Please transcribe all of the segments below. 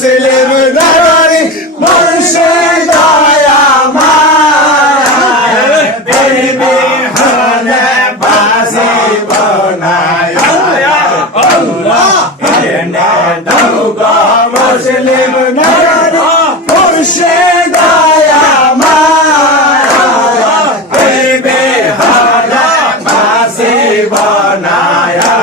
মুসলিম নারী মুর্শিদায়া মায় বিহানে বাসি বনায়া আল্লাহ এনে দাও গো মুসলিম নারী মুর্শিদায়া মায় বিহানে বাসি বনায়া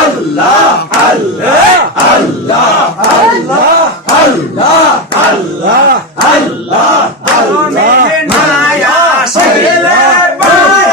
আল্লাহ আল্লাহ আল্লাহ আল্লাহ আল্লাহ আল্লাহ আল্লাহ আল্লাহ মায়া শিলে বারে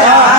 Allah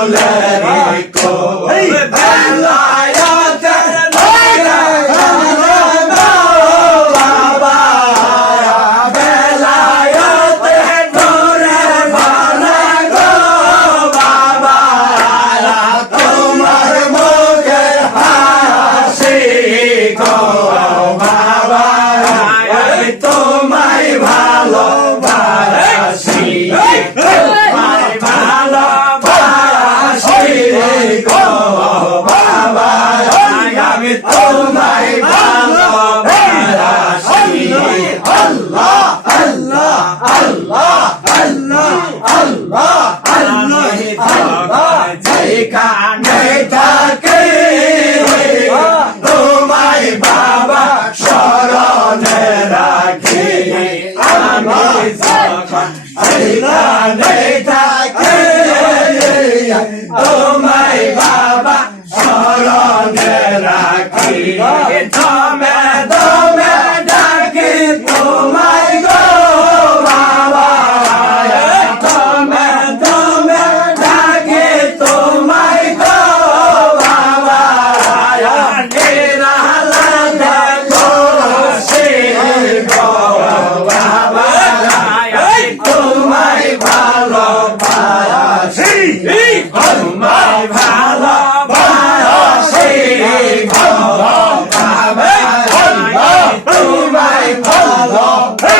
বলে রেখো বেলায়াতে বাবা বেলায়াতে নূরে বানা গো বাবা তোমার মুখের হাসি গো বাবা তোমায় ভালোবাসি তোমায় ভালোবাসি গো বাবা আমি তোমায় ভালোবাসি আল্লাহ আল্লাহ আল্লাহ আল্লাহ আল্লাহ আল্লাহ আল্লাহ যেখানে থাকে তোমায় বাবা স্মরণে রাখি আমি যখন সেখানে থাকে তোমায় বাবা স্মরণে রাখি দমে দমে ডাকি তোমায় গো বাবা দমে দমে ডাকি তোমায় গো বাবা নিরালাতে খুশি গো বাবা তোমায় ভালোবাসি তোমায় ভালোবাসি গো বাবা তোমায় ভালোবাসি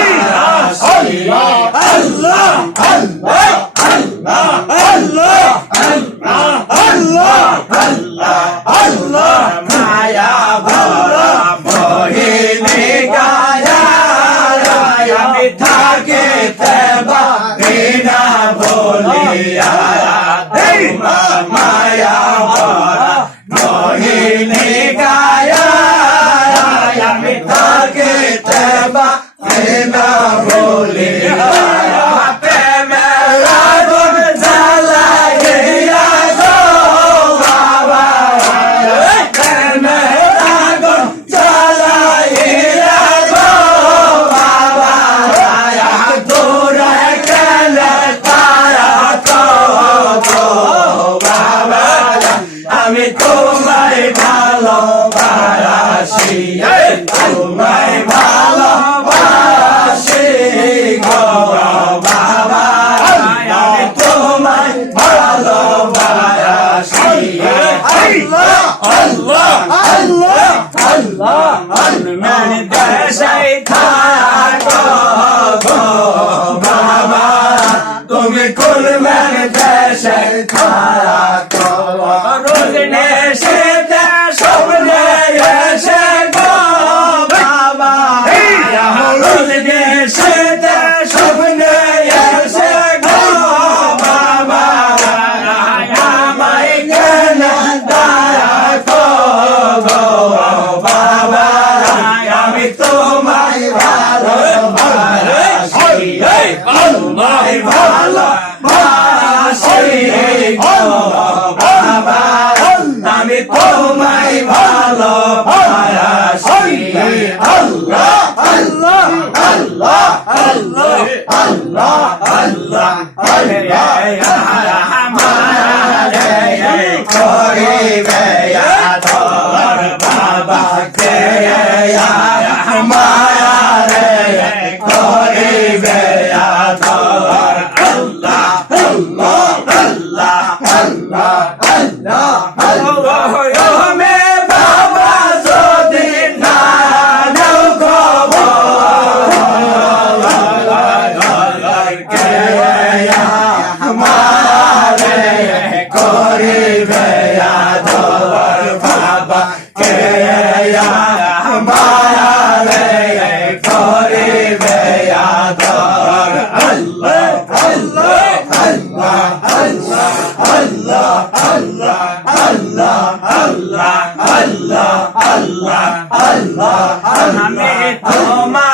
আল্লাহ আল্লাহ আল্লাহ আল্লাহ আল্লাহ আল্লাহ আল্লাহ মায়া ভরা বহিনী গায়া আমি থাকিতে বিনা বলিয়া মায়া ভরা বহিনী গায়া আমি থাকিতে বিনা বলিয়া প্রেমের আগুন জ্বালাইয়া গো বাবা প্রেমের আগুন জ্বালাইয়া গো বাবা দূরে গেলে তারা তো গো বাবা আমি তোমায় ভালোবাসি তোমায় ভালোবাসি গো বাবা আমি তোমায় ভালোবাসি আল্লাহ আল্লাহ আল্লাহ আল্লাহ আল্লাহ দেশে থাকো গো বাবা তুমি কোন দেশে থাকো রোজ নেশে স্বপ্নে এসে গো বাবা রোজ নেশে স্বপ্নে এসে গো বাবা আমায় কেন ডাকো গো বাবা আমি তোমায় ভালোবাসি তোমায় ভালোবাসি গো বাবা আমি তোমায় ভালোবাসি আল্লাহ আল্লাহ আল্লাহ আল্লাহ আল্লাহ আল্লাহ আল্লাহ করিবে তোর বাবা কে মায়া রে করিবে তোর আল্লাহ আল্লাহ আল্লাহ আল্লাহ আল্লাহ আল্লাহ মে বাবা যদি না নাও গো কে মারে করিবে তোর বাবা কে মারে করিবে তোর আল্লাহ আল্লাহ আল্লাহ আল্লাহ আল্লাহ আল্লাহ আল্লাহ আল্লাহ আল্লাহ আল্লাহ আল্লাহ আমি তোমার